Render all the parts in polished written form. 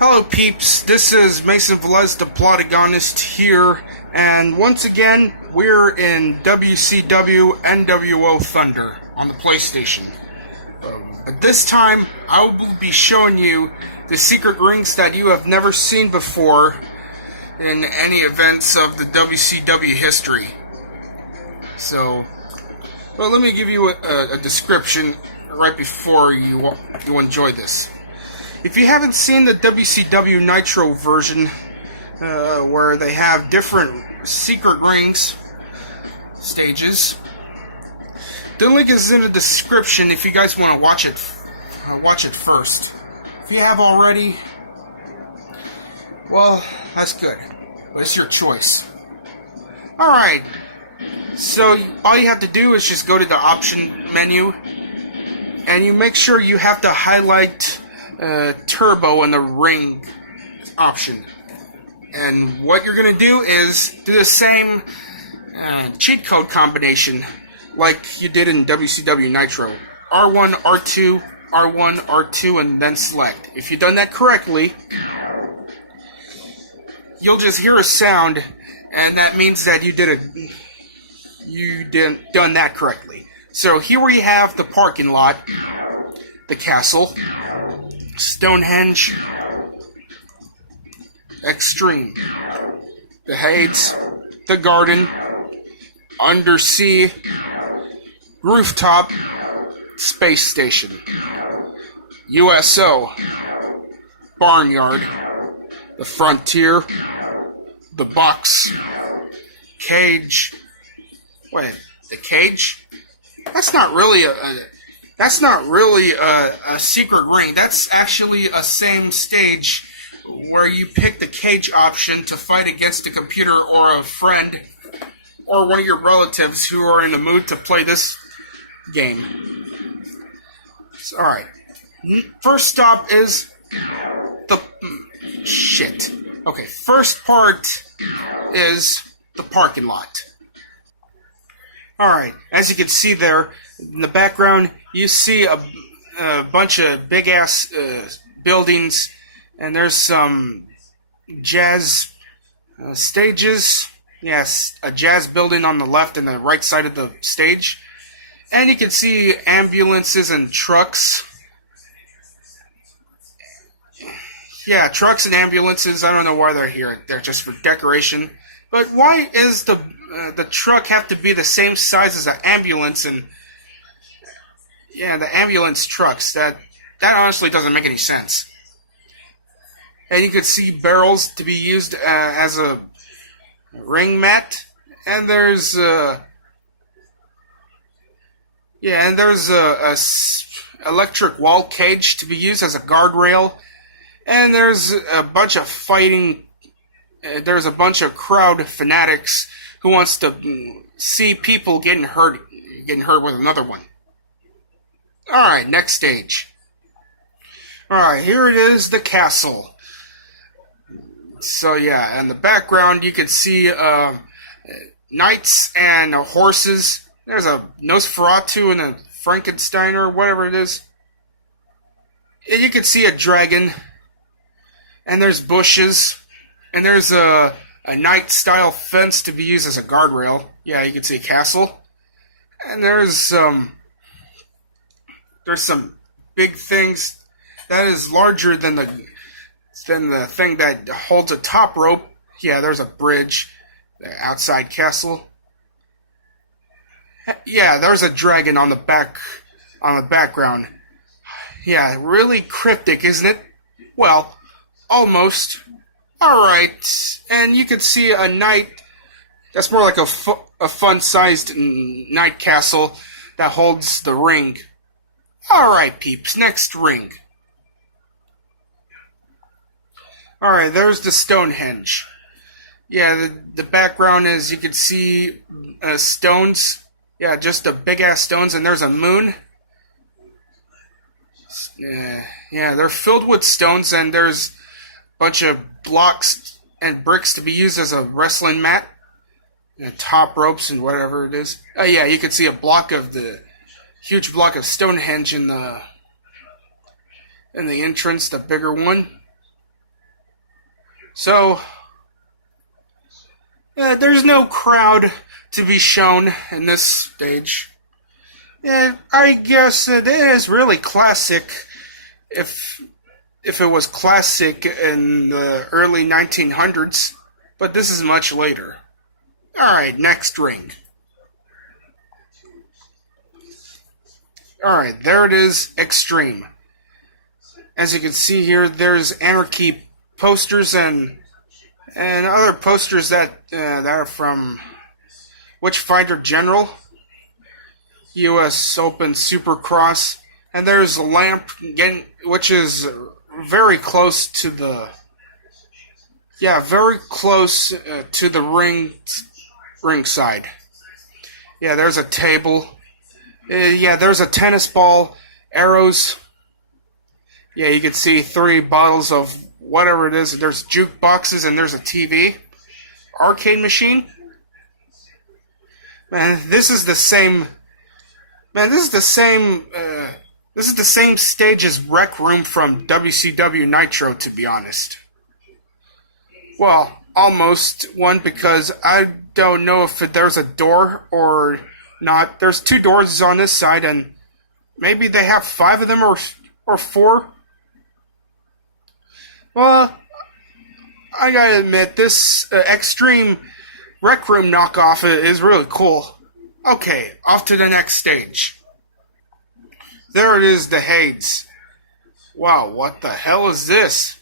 Hello peeps, this is Mason Velez, the Plotagonist here, and once again, we're in WCW NWO Thunder on the PlayStation. At this time, I will be showing you the secret rings that you have never seen before in any events of the WCW history. So, well, let me give you a description right before you enjoy this. If you haven't seen the WCW Nitro version, where they have different secret rings, stages, the link is in the description if you guys want to watch it first. If you have already, well, that's good, but it's your choice. Alright, so all you have to do is just go to the option menu, and you make sure you have to highlight turbo in the ring option. And what you're going to do is do the same cheat code combination like you did in WCW Nitro. R1, R2, R1, R2, and then select. If you've done that correctly, you'll just hear a sound, and that means that you didn't done that correctly. So here we have the parking lot, the castle, Stonehenge, Extreme, the Hades, the Garden, Undersea, Rooftop, Space Station, USO, Barnyard, the Frontier, the Box, Cage. Wait, the Cage? That's not really a secret ring. That's actually a same stage where you pick the cage option to fight against a computer or a friend or one of your relatives who are in the mood to play this game. Alright. First stop is the... shit. Okay, first part is the parking lot. Alright, as you can see there, in the background, you see a bunch of big-ass buildings, and there's some jazz stages. Yes, a jazz building on the left and the right side of the stage. And you can see ambulances and trucks. Yeah, trucks and ambulances, I don't know why they're here. They're just for decoration. But why is the truck have to be the same size as an ambulance? And yeah, the ambulance trucks, that honestly doesn't make any sense. And you could see barrels to be used as a ring mat, and there's a electric wall cage to be used as a guardrail, and there's a bunch of fighting. There's a bunch of crowd fanatics who wants to see people getting hurt with another one. Alright, next stage. Alright, here it is, the castle. So yeah, in the background you can see knights and horses. There's a Nosferatu and a Frankenstein or whatever it is. And you can see a dragon. And there's bushes. And there's a knight-style fence to be used as a guardrail. Yeah, you can see a castle. And there's some big things that is larger than the thing that holds a top rope. Yeah, there's a bridge, the outside castle. Yeah, there's a dragon on the background. Yeah, really cryptic, isn't it? Well, almost. Alright, and you can see a knight. That's more like a fun-sized knight castle that holds the ring. Alright, peeps, next ring. Alright, there's the Stonehenge. Yeah, the background is, you can see stones. Yeah, just the big-ass stones, and there's a moon. Yeah, they're filled with stones, and there's a bunch of blocks and bricks to be used as a wrestling mat. Top ropes and whatever it is. Yeah, you can see a huge block of Stonehenge in the entrance, the bigger one. So, there's no crowd to be shown in this stage. I guess it is really classic if it was classic in the early 1900s, but this is much later. Alright, next ring. Alright, there it is, Extreme. As you can see here, there's Anarchy posters and other posters that are from Witchfinder General, U.S. Open Supercross, and there's a lamp which is very close to the to the ringside. Yeah, there's a table. There's a tennis ball, arrows. Yeah, you can see 3 bottles of whatever it is. There's jukeboxes and there's a TV, arcade machine. Man, this is the same. Man, this is the same. This is the same stage as Rec Room from WCW Nitro, to be honest. Well, almost one, because I don't know if there's a door or not. There's 2 doors on this side, and maybe they have 5 of them or 4. Well, I gotta admit, this Extreme Rec Room knockoff is really cool. Okay, off to the next stage. There it is, the Hades. Wow, what the hell is this?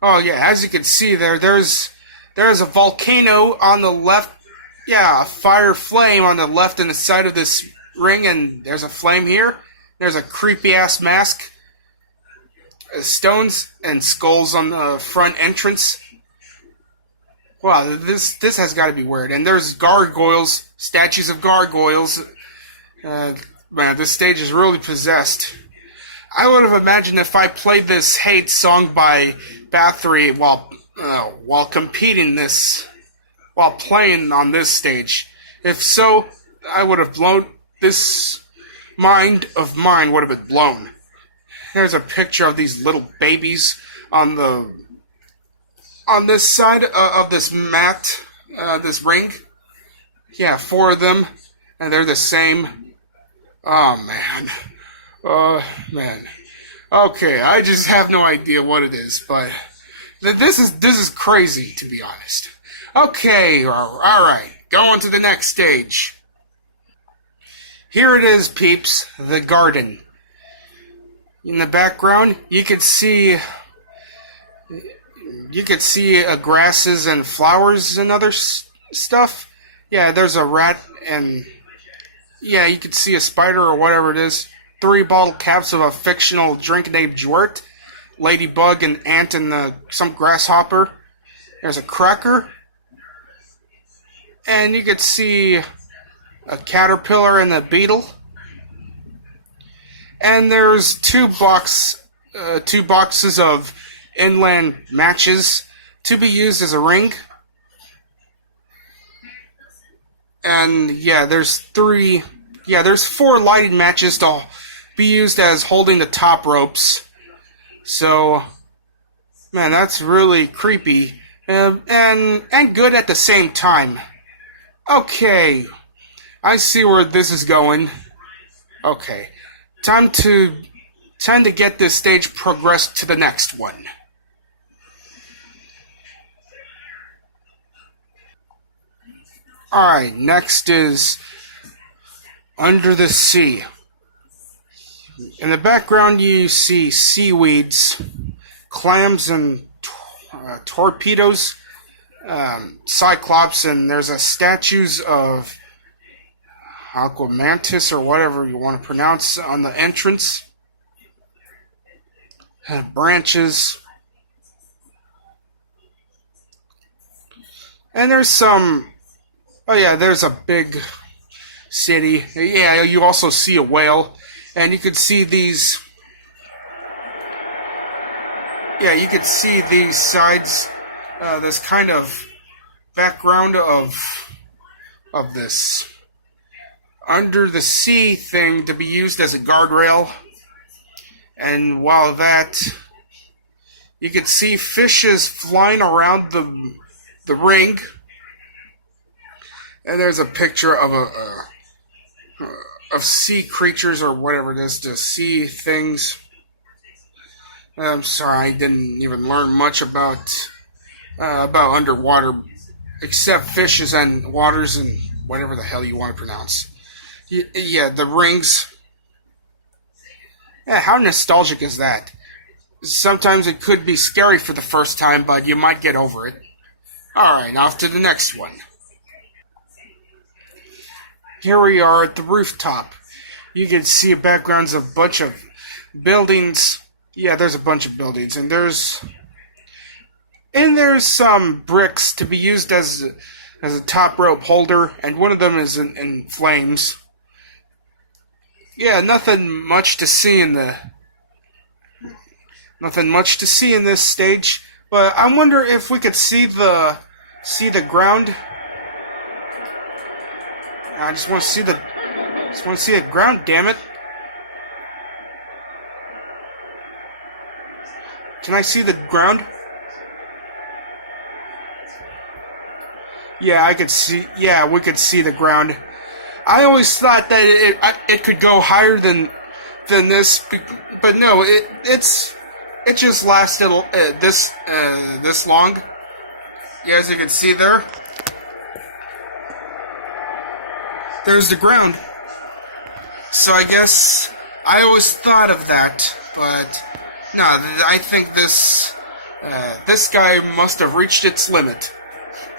Oh yeah, as you can see there's a volcano on the left. Yeah, a fire flame on the left and the side of this ring, and there's a flame here. There's a creepy ass mask. Stones and skulls on the front entrance. Wow, this has got to be weird. And there's gargoyles, statues of gargoyles. Man, this stage is really possessed. I would have imagined if I played this Hate song by Bathory while competing this, while playing on this stage. If so, I would have blown, this mind of mine would have been blown. Here's a picture of these little babies on this side of this mat, this ring. Yeah, 4 of them, and they're the same. Oh man, man. Okay, I just have no idea what it is, but this is crazy, to be honest. Okay, all right, go on to the next stage. Here it is, peeps, the garden. In the background, you could see grasses and flowers and other stuff. Yeah, there's a rat, and yeah, you could see a spider or whatever it is. 3 bottle caps of a fictional drink named Jwert, ladybug, an ant, and some grasshopper. There's a cracker, and you could see a caterpillar and a beetle. And there's 2 boxes of inland matches to be used as a ring. And yeah, there's 4 lighting matches to be used as holding the top ropes. So, man, that's really creepy and good at the same time. Okay, I see where this is going. Okay, time to get this stage progressed to the next one. Alright, next is Under the Sea. In the background you see seaweeds, clams and torpedoes, cyclops, and there's a statues of Aquamantis or whatever you want to pronounce on the entrance. Branches. And there's some... Oh yeah, there's a big city. Yeah, you also see a whale. And you could see these... Yeah, you could see these sides, this kind of background of this under the sea thing to be used as a guardrail. And while that, You can see fishes flying around the ring. And there's a picture of of sea creatures or whatever it is, to sea things. I'm sorry, I didn't even learn much about underwater, except fishes and waters and whatever the hell you want to pronounce. Yeah, the rings. Yeah, how nostalgic is that? Sometimes it could be scary for the first time, but you might get over it. Alright, off to the next one. Here we are at the rooftop. You can see backgrounds of a bunch of buildings. Yeah, there's a bunch of buildings, and there's some bricks to be used as a top rope holder, and one of them is in flames. Yeah, nothing much to see in this stage, but I wonder if we could see the ground. I just want to see the ground, damn it. Can I see the ground? Yeah, I could see. Yeah, we could see the ground. I always thought that it could go higher than this, but no, it just lasted this long. Yeah, as you can see there, there's the ground. So I guess I always thought of that, but no, I think this guy must have reached its limit.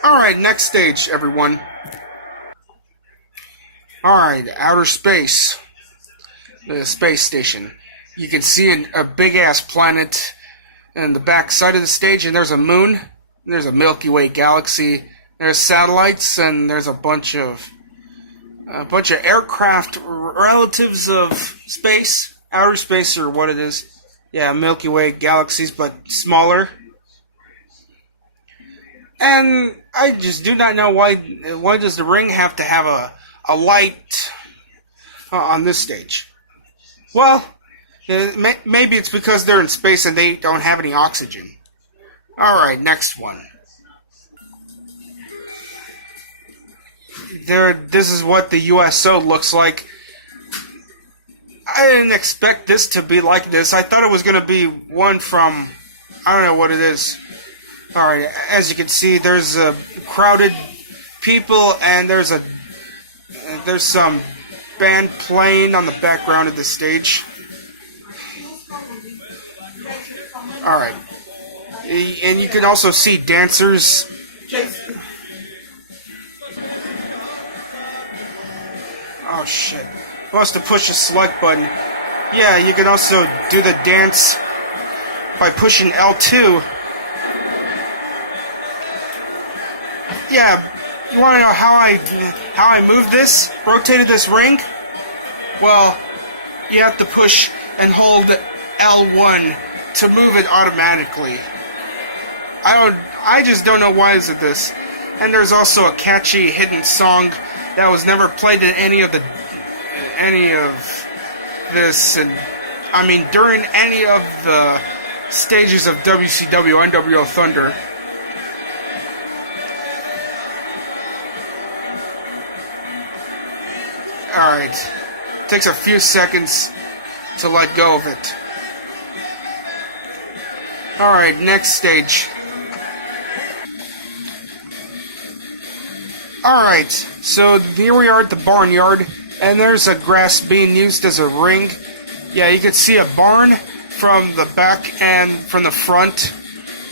Alright, next stage, everyone. Alright, outer space. The space station. You can see a big-ass planet in the back side of the stage, and there's a moon. There's a Milky Way galaxy. There's satellites, and there's a bunch of aircraft relatives of space. Outer space, or what it is. Yeah, Milky Way galaxies, but smaller. And I just do not know why does the ring have to have a light on this stage. Well, maybe it's because they're in space and they don't have any oxygen. Alright, next one. This is what the USO looks like. I didn't expect this to be like this. I thought it was going to be one from, I don't know what it is. Alright, as you can see, there's crowded people, and there's some band playing on the background of the stage. Alright. And you can also see dancers. Oh shit. Must have pushed the select button. Yeah, you can also do the dance by pushing L2. Yeah, you want to know how I moved this? Rotated this ring? Well, you have to push and hold L1 to move it automatically. I just don't know why is it this. And there's also a catchy hidden song that was never played in any of this, and I mean during any of the stages of WCW NWO Thunder. Alright, takes a few seconds to let go of it. Alright, next stage. Alright, so here we are at the barnyard, and there's a grass being used as a ring. Yeah, you can see a barn from the back and from the front,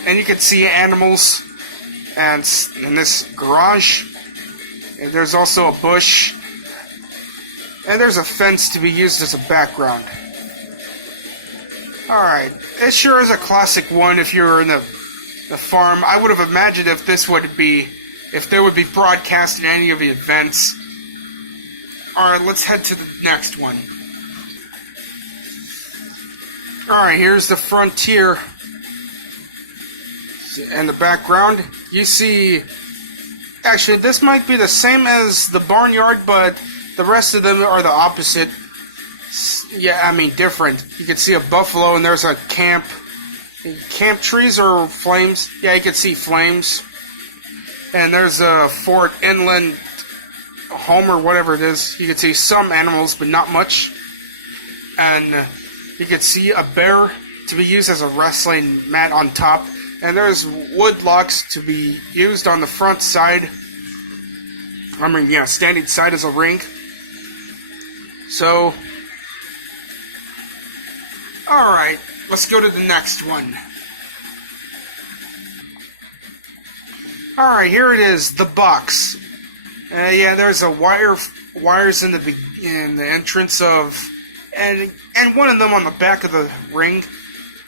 and you can see animals and in this garage. And there's also a bush, and there's a fence to be used as a background. Alright, it sure is a classic one if you're in the farm. I would have imagined if they would be broadcast in any of the events. Alright, let's head to the next one. Alright, here's the frontier. In the background, you see... Actually, this might be the same as the barnyard, but the rest of them are the opposite. Yeah, I mean, different. You can see a buffalo, and there's a camp. camp trees or flames. Yeah, you can see flames. And there's a Fort Inland home or whatever it is. You can see some animals, but not much. And you can see a bear to be used as a wrestling mat on top. And there's wood logs to be used on the front side. I mean, yeah, standing side as a ring. So, alright, let's go to the next one. Alright, here it is, the box. Yeah, there's a wires in the entrance of, and one of them on the back of the ring.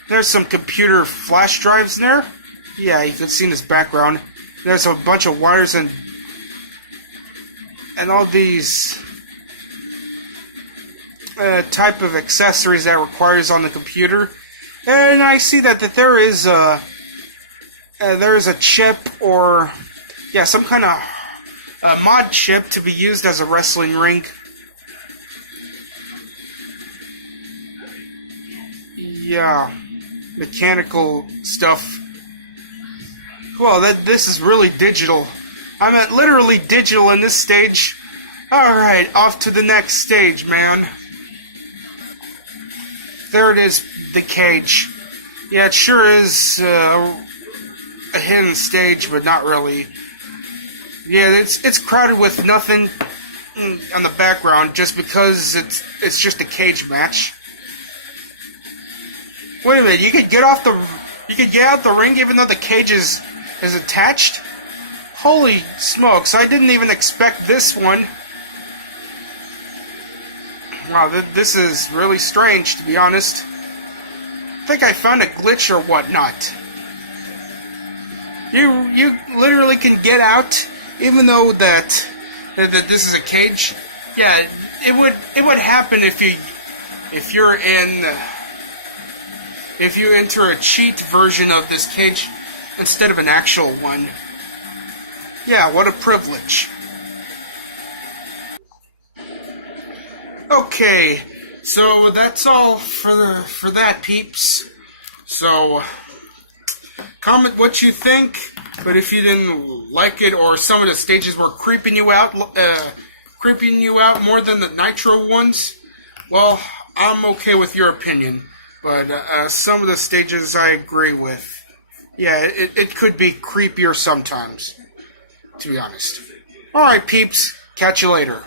There's some computer flash drives in there. Yeah, you can see in this background. There's a bunch of wires and all these type of accessories that it requires on the computer. And I see that there is there's a chip or some kind of mod chip to be used as a wrestling ring. Yeah, mechanical stuff. Well, this is really digital. I meant literally digital in this stage. Alright, off to the next stage, man. There it is, the cage. Yeah, it sure is a hidden stage, but not really. Yeah, it's crowded with nothing on the background just because it's just a cage match. Wait a minute, you could get out the ring even though the cage is attached? Holy smokes, I didn't even expect this one. Wow, this is really strange, to be honest. I think I found a glitch or whatnot. You literally can get out, even though that this is a cage. Yeah, it would happen if you enter a cheat version of this cage instead of an actual one. Yeah, what a privilege. Okay, so that's all for that, peeps. So comment what you think, but if you didn't like it or some of the stages were creeping you out more than the Nitro ones, well, I'm okay with your opinion. But some of the stages I agree with. Yeah, it could be creepier sometimes, to be honest. Alright, peeps. Catch you later.